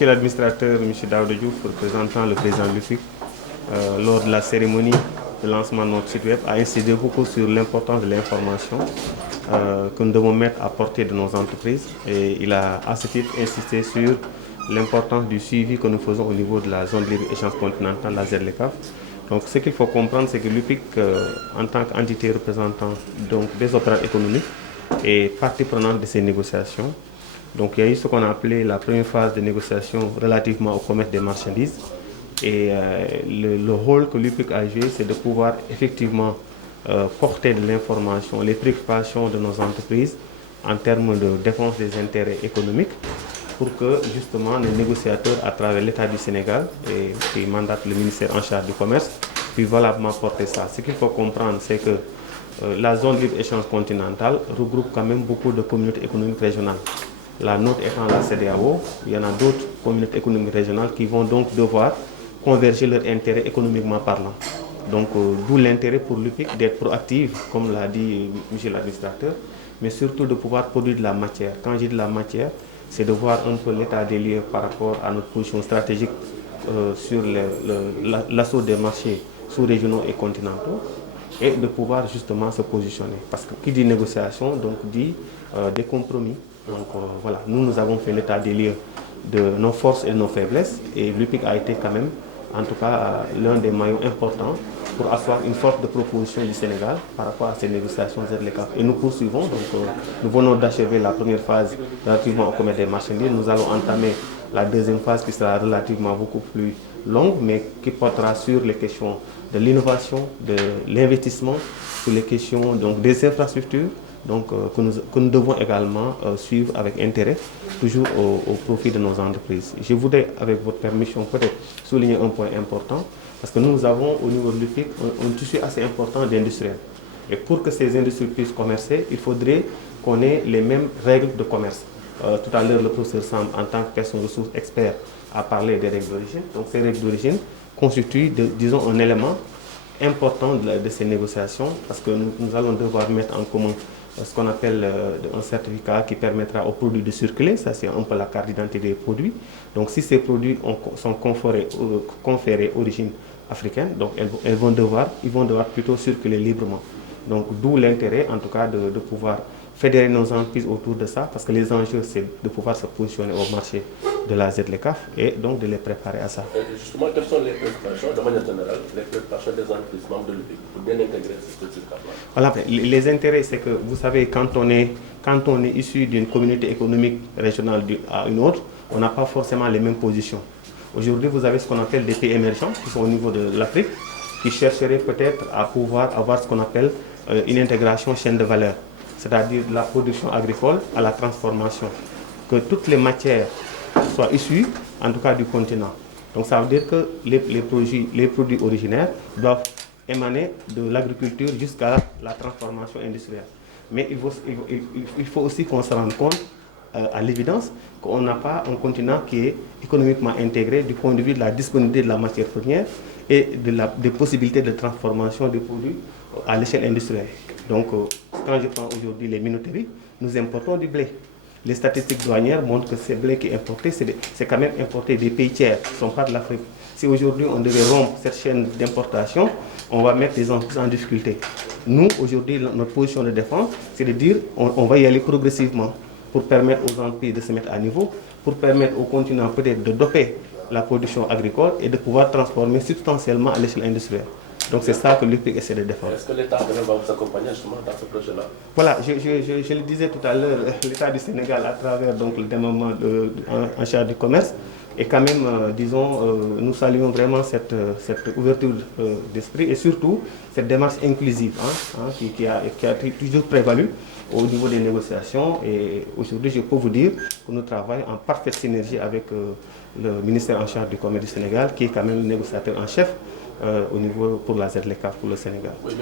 Monsieur l'administrateur, M. Daouda Diouf, représentant le président de l'UFIC, lors de la cérémonie de lancement de notre site web, a insisté beaucoup sur l'importance de l'information que nous devons mettre à portée de nos entreprises. Et il a à ce titre insisté sur l'importance du suivi que nous faisons au niveau de la zone de libre-échange continentale, la ZLECAf. Donc ce qu'il faut comprendre, c'est que l'UPIC, en tant qu'entité représentant donc, des opérateurs économiques, est partie prenante de ces négociations. Donc il y a eu ce qu'on a appelé la première phase de négociation relativement au commerce des marchandises. Et le rôle que l'UPIC a joué, c'est de pouvoir effectivement porter de l'information, les préoccupations de nos entreprises en termes de défense des intérêts économiques pour que justement les négociateurs à travers l'État du Sénégal et qui mandate le ministère en charge du commerce puissent valablement porter ça. Ce qu'il faut comprendre, c'est que la zone libre-échange continentale regroupe quand même beaucoup de communautés économiques régionales. La nôtre étant la CEDEAO, il y en a d'autres communautés économiques régionales qui vont donc devoir converger leurs intérêts économiquement parlant. Donc d'où l'intérêt pour l'UPIC d'être proactive, comme l'a dit M. l'administrateur, mais surtout de pouvoir produire de la matière. Quand je dis de la matière, c'est de voir un peu l'état des lieux par rapport à notre position stratégique sur l'assaut des marchés sous-régionaux et continentaux et de pouvoir justement se positionner. Parce que qui dit négociation, donc dit des compromis. Donc voilà, nous avons fait l'état des lieux de nos forces et de nos faiblesses et l'UPIC a été quand même, en tout cas, l'un des maillons importants pour asseoir une force de proposition du Sénégal par rapport à ces négociations ZLECAf. Et nous poursuivons, donc nous venons d'achever la première phase relativement au commerce des marchandises. Nous allons entamer la deuxième phase qui sera relativement beaucoup plus longue, mais qui portera sur les questions de l'innovation, de l'investissement, sur les questions donc, des infrastructures, donc, que nous devons également suivre avec intérêt, toujours au profit de nos entreprises. Je voudrais, avec votre permission, peut-être souligner un point important, parce que nous avons au niveau de l'UPIC un tissu assez important d'industriels. Et pour que ces industries puissent commercer, il faudrait qu'on ait les mêmes règles de commerce. Tout à l'heure, le professeur Sam, en tant que personne ressource expert, a parlé des règles d'origine. Donc ces règles d'origine constituent, disons, un élément important de ces négociations, parce que nous allons devoir mettre en commun ce qu'on appelle un certificat qui permettra aux produits de circuler. Ça, c'est un peu la carte d'identité des produits. Donc si ces produits sont conférés origine africaine, donc ils vont devoir plutôt circuler librement. Donc d'où l'intérêt, en tout cas, de pouvoir fédérer nos entreprises autour de ça, parce que les enjeux, c'est de pouvoir se positionner au marché de la ZLECAf et donc de les préparer à ça. Et justement, quelles sont les préoccupations, de manière générale, les préoccupations des entreprises membres de l'UPIC pour bien intégrer cette structure-là? Voilà, les intérêts, c'est que vous savez, quand on est issu d'une communauté économique régionale à une autre, on n'a pas forcément les mêmes positions. Aujourd'hui, vous avez ce qu'on appelle des pays émergents qui sont au niveau de l'Afrique, qui chercheraient peut-être à pouvoir avoir ce qu'on appelle une intégration chaîne de valeur, c'est-à-dire de la production agricole à la transformation, que toutes les matières soient issues, en tout cas du continent. Donc ça veut dire que les produits originaires doivent émaner de l'agriculture jusqu'à la transformation industrielle. Mais il faut aussi qu'on se rende compte, à l'évidence, qu'on n'a pas un continent qui est économiquement intégré du point de vue de la disponibilité de la matière première et des possibilités de transformation des produits à l'échelle industrielle. Donc, quand je prends aujourd'hui les minoteries, nous importons du blé. Les statistiques douanières montrent que ce blé qui est importé, c'est quand même importé des pays tiers, qui ne sont pas de l'Afrique. Si aujourd'hui on devait rompre cette chaîne d'importation, on va mettre les entreprises en difficulté. Nous, aujourd'hui, notre position de défense, c'est de dire on va y aller progressivement pour permettre aux entreprises de se mettre à niveau, pour permettre au continent peut-être de doper la production agricole et de pouvoir transformer substantiellement à l'échelle industrielle. Donc c'est ça que l'UPIC essaie de défendre. Est-ce que l'État va vous accompagner justement dans ce projet-là? Voilà, je le disais tout à l'heure, l'État du Sénégal, à travers donc, le démembrement en charge du commerce, et quand même, disons, nous saluons vraiment cette ouverture d'esprit et surtout cette démarche inclusive qui a toujours prévalu au niveau des négociations. Et aujourd'hui, je peux vous dire que nous travaillons en parfaite synergie avec le ministère en charge du commerce du Sénégal, qui est quand même le négociateur en chef au niveau pour la ZLECAf pour le Sénégal. Oui,